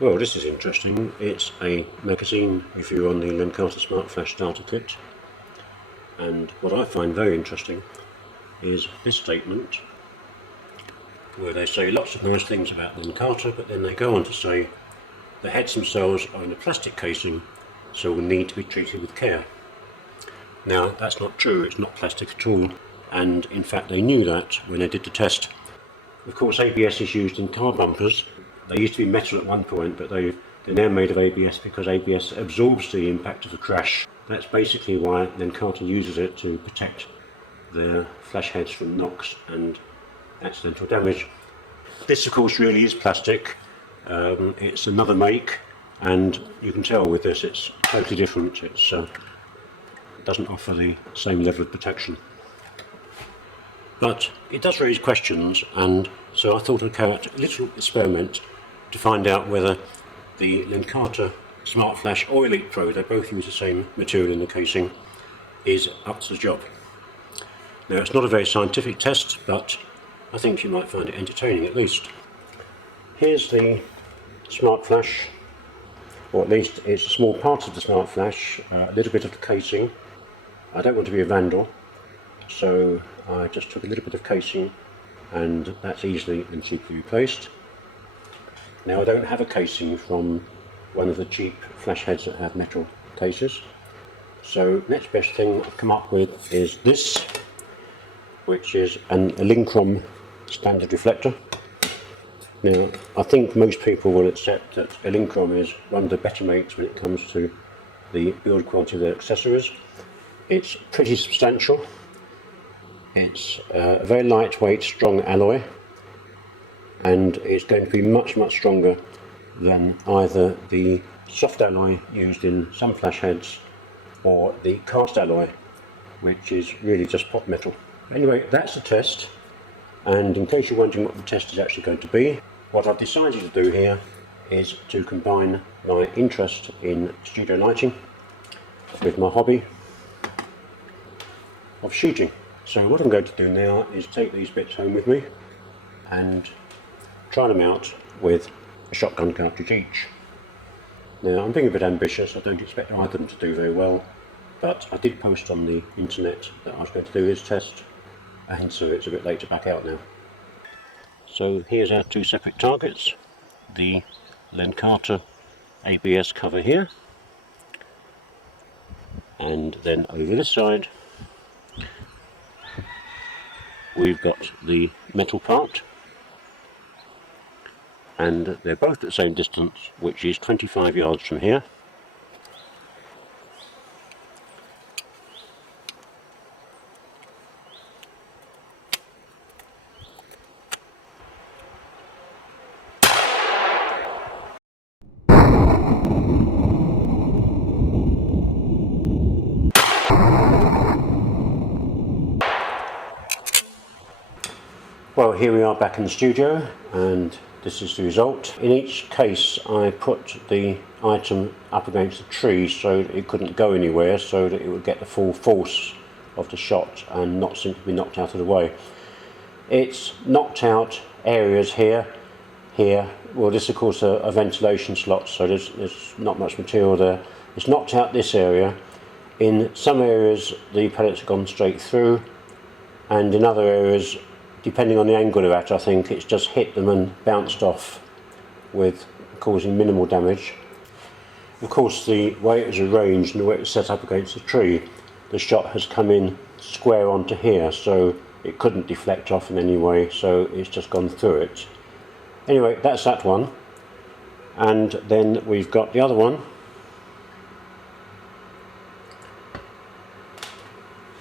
Well, this is interesting. It's a magazine review on the lencarta SmartFlash starter kit, and what I find very interesting is this statement where they say lots of nice things about the lencarta, but then they go on to say the heads themselves are in a plastic casing, so will need to be treated with care. Now, that's not true. It's not plastic at all, and in fact they knew that when they did the test. Of course, ABS is used in car bumpers. They used to be metal at one point, but they're now made of ABS because ABS absorbs the impact of the crash. That's basically why lencarta uses it, to protect their flash heads from knocks and accidental damage. This, of course, really is plastic. It's another make, and you can tell with this it's totally different. It doesn't offer the same level of protection. But it does raise questions, and so I thought I'd carry out a little experiment to find out whether the lencarta SmartFlash or Elite Pro, they both use the same material in the casing, is up to the job. Now, it's not a very scientific test, but I think you might find it entertaining at least. Here's the SmartFlash, or at least it's a small part of the SmartFlash, a little bit of the casing. I don't want to be a vandal, so I just took a little bit of casing, and that's easily and cheaply replaced. Now, I don't have a casing from one of the cheap flash heads that have metal cases, so next best thing I've come up with is this, which is a Lincrom standard reflector. Now, I think most people will accept that Lincrom is one of the better makes when it comes to the build quality of their accessories. It's pretty substantial. It's a very lightweight, strong alloy, and it's going to be much stronger than either the soft alloy used in some flash heads or the cast alloy, which is really just pot metal. Anyway, that's the test, and in case you're wondering what the test is actually going to be, what I've decided to do here is to combine my interest in studio lighting with my hobby of shooting. So what I'm going to do now is take these bits home with me and try them out with a shotgun cartridge each. Now, I'm being a bit ambitious. I don't expect either of them to do very well, but I did post on the internet that I was going to do this test, and so it's a bit late to back out now. So here's our two separate targets, the lencarta ABS cover here, and then over this side we've got the metal part, and they're both at the same distance, which is 25 yards from here. Well, here we are back in the studio, and this is the result. In each case I put the item up against the tree so that it couldn't go anywhere, so that it would get the full force of the shot and not simply be knocked out of the way. It's knocked out areas here. Well, this is of course a ventilation slot, so there's not much material there. It's knocked out this area. In some areas the pellets have gone straight through, and in other areas, depending on the angle they're at, I think it's just hit them and bounced off, with causing minimal damage. Of course, the way it was arranged and the way it was set up against the tree, the shot has come in square onto here, so it couldn't deflect off in any way, so it's just gone through it. Anyway, that's that one, and then we've got the other one.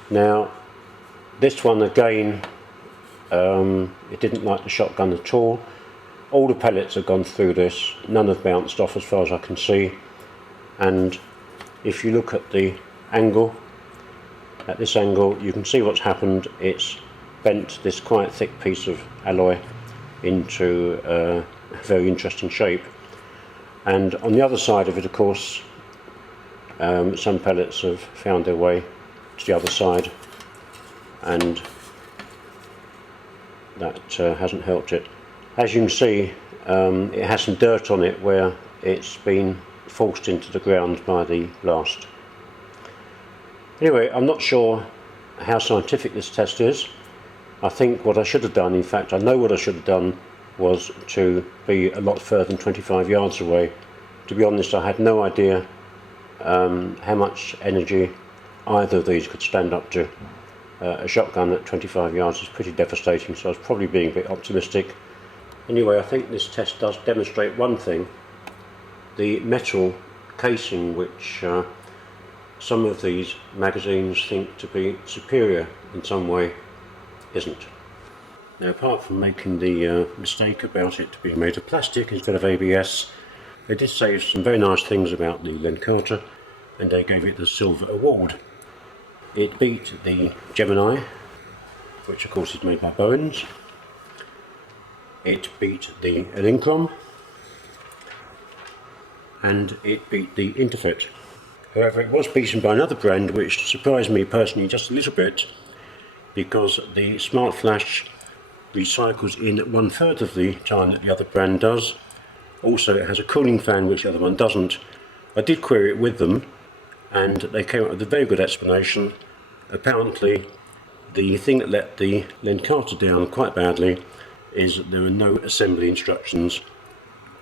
Now, this one again, it didn't like the shotgun at all. All the pellets have gone through this, none have bounced off as far as I can see, and if you look at the angle, at this angle, you can see what's happened. It's bent this quite thick piece of alloy into a very interesting shape, and on the other side of it, of course, some pellets have found their way to the other side, and that hasn't helped it. As you can see, it has some dirt on it where it's been forced into the ground by the blast. Anyway, I'm not sure how scientific this test is. I think what I should have done, in fact I know what I should have done, was to be a lot further than 25 yards away. To be honest, I had no idea how much energy either of these could stand up to. A shotgun at 25 yards is pretty devastating, so I was probably being a bit optimistic. Anyway, I think this test does demonstrate one thing. The metal casing, which some of these magazines think to be superior in some way, isn't. Now, apart from making the mistake about it being made of plastic instead of ABS, they did say some very nice things about the lencarta, and they gave it the Silver Award. It beat the Gemini, which of course is made by Bowens. It beat the Elinchrom, and it beat the Interfit. However, it was beaten by another brand which surprised me personally just a little bit, because the SmartFlash recycles in 1/3 of the time that the other brand does. Also, it has a cooling fan which the other one doesn't. I did query it with them, and they came up with a very good explanation. Apparently, the thing that let the lencarta down quite badly is that there are no assembly instructions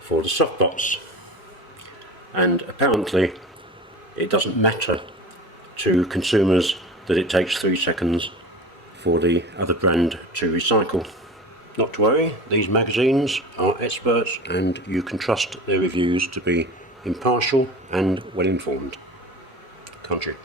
for the softbox, and apparently it doesn't matter to consumers that it takes 3 seconds for the other brand to recycle. Not to worry, these magazines are experts and you can trust their reviews to be impartial and well informed, can't you?